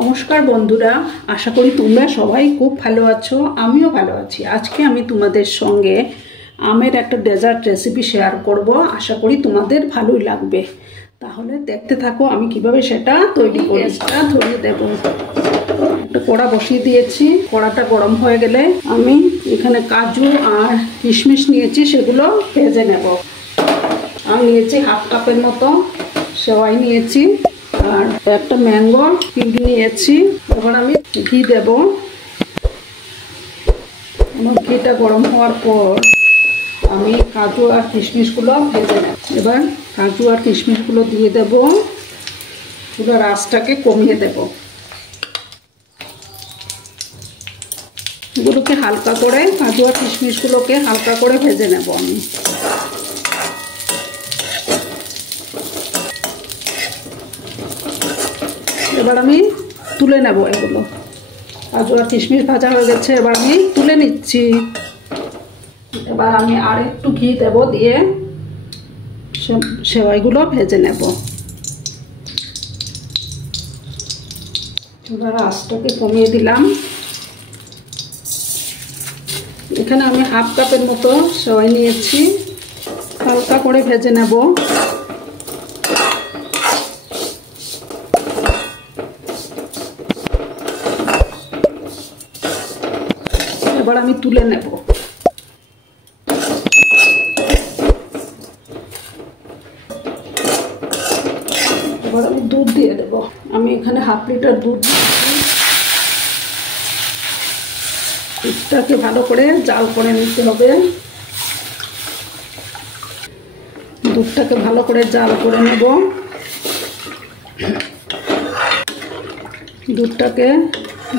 নমস্কার বন্ধুরা, আশা করি তোমরা সবাই খুব ভালো আছো। আমিও ভালো আছি। আজকে আমি তোমাদের সঙ্গে আমের একটা ডেজার্ট রেসিপি শেয়ার করব। আশা করি তোমাদের ভালোই লাগবে। তাহলে দেখতে থাকো আমি কিভাবে সেটা তৈরি করি। গ্যাসটা ধরিয়ে দেবো। একটা কড়া বসিয়ে দিয়েছি। কড়াটা গরম হয়ে গেলে আমি এখানে কাজু আর কিশমিশ নিয়েছি, সেগুলো ভেজে নেব। আমি নিয়েছি হাফ কাপের মতো সেওয়াই নিয়েছি আর একটা ম্যাঙ্গো পিউরি নিয়েছি। এবার আমি ঘি দেব। আমার ঘিটা গরম হওয়ার পর আমি কাজু আর কিশমিশগুলো ভেজে নেব। এবার কাজু আর কিশমিশগুলো দিয়ে দেব, পুরো আঁচটাকে কমিয়ে দেব। এগুলোকে হালকা করে, কাজু আর কিশমিশগুলোকে হালকা করে ভেজে নেব আমি। এবার আমি তুলে নেব এগুলো। কাজু আর কিশমিশ ভাজা হয়ে গেছে, এবার আমি তুলে নিচ্ছি। এবার আমি আর একটু ঘি দেব, দিয়ে সেওয়াইগুলো ভেজে নেব। এবার আঁচটাকে কমিয়ে দিলাম। এখানে আমি হাফ কাপের মতো সেওয়াই নিয়েছি, হালকা করে ভেজে নেব। এবার আমি তুলে নেব। এবার আমি দুধ দিয়ে দেব। আমি এখানে হাফ লিটার দুধ দিয়েছি। দুধটাকে ভালো করে জাল করে নিতে হবে। দুধটাকে ভালো করে জাল করে নেব। দুধটাকে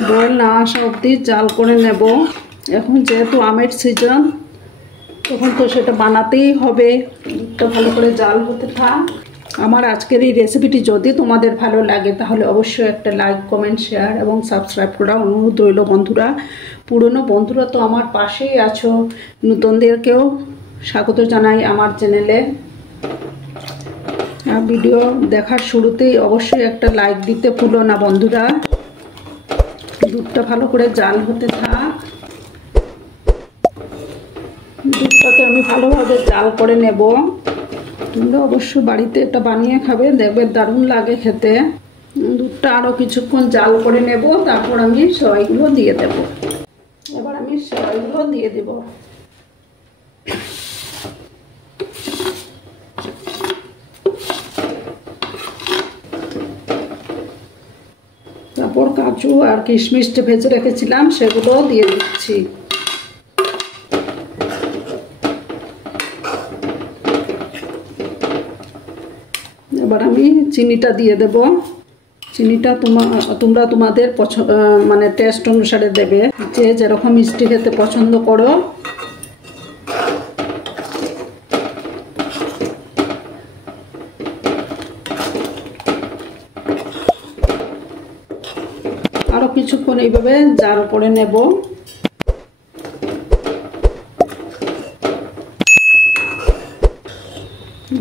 বয়েল না আসা অবধি জাল করে নেব। এখন যেহেতু আমের সিজন, তখন তো সেটা বানাতেই হবে। দুধটা ভালো করে জাল হতে থাক। আমার আজকের এই রেসিপিটি যদি তোমাদের ভালো লাগে তাহলে অবশ্যই একটা লাইক, কমেন্ট, শেয়ার এবং সাবস্ক্রাইব করা অনুরোধ রইল বন্ধুরা। পুরনো বন্ধুরা তো আমার পাশেই আছো, নতুনদেরকেও স্বাগত জানাই আমার চ্যানেলে। ভিডিও দেখার শুরুতেই অবশ্যই একটা লাইক দিতে ভুলো না বন্ধুরা। দুধটা ভালো করে জাল হতে থাক। দুধটাকে আমি ভালোভাবে জাল করে নেব। তোমরা অবশ্য বাড়িতে এটা বানিয়ে খাবে, দেখবে দারুণ লাগে খেতে। দুধটা আরও কিছুক্ষণ জাল করে নেব, তারপর আমি সেওয়াইগুলো দিয়ে দেব। এবার আমি সেওয়াইগুলো দিয়ে দেব। তারপর কাজু আর কিশমিশটা ভেজে রেখেছিলাম, সেগুলো দিয়ে দিচ্ছি। এবার আমি চিনিটা দিয়ে দেব। চিনিটা তোমরা তোমাদের মানে টেস্ট অনুসারে দেবে, যে যেরকম মিষ্টি খেতে পছন্দ করো। আরো কিছুক্ষণ এইভাবে জাল করে নেব।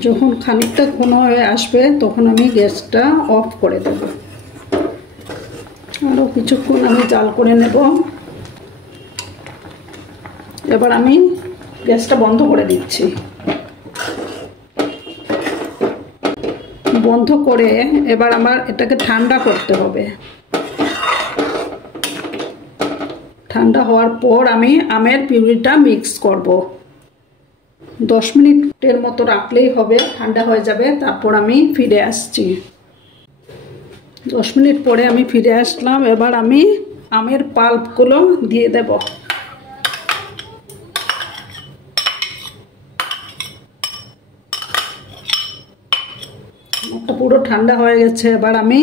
যখন খানিকটা ঘন হয়ে আসবে তখন আমি গ্যাসটা অফ করে দেব। আরও কিছুক্ষণ আমি জাল করে নেব। এবার আমি গ্যাসটা বন্ধ করে দিচ্ছি। বন্ধ করে এবার আমার এটাকে ঠান্ডা করতে হবে। ঠান্ডা হওয়ার পর আমি আমের পিউরিটা মিক্স করব। 10 মিনিটের মতো রাখলেই হবে, ঠান্ডা হয়ে যাবে। তারপর আমি ফিরে আসছি। 10 মিনিট পরে আমি ফিরে আসলাম। এবার আমি আমের পাল্পগুলো দিয়ে দেব। একটা পুরো ঠান্ডা হয়ে গেছে। এবার আমি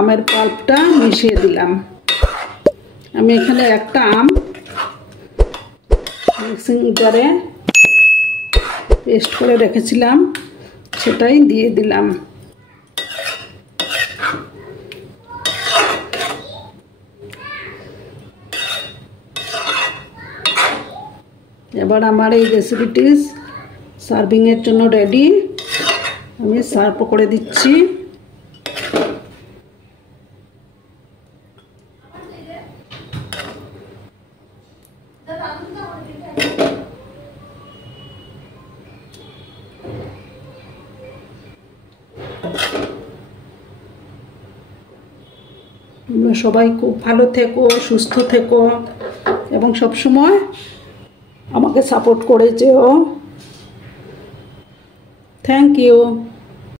আমের পাল্পটা মিশিয়ে দিলাম। আমি এখানে একটা আম মিক্সিং জারে পেস্ট করে রেখেছিলাম, সেটাই দিয়ে দিলাম। এবার আমার এই রেসিপিটি সার্ভিংয়ের জন্য রেডি। আমি সার্ভ করে দিচ্ছি। তোমরা সবাই খুব ভালো থেকো, সুস্থ থেকো এবং সবসময় আমাকে সাপোর্ট করে যেও। Thank you.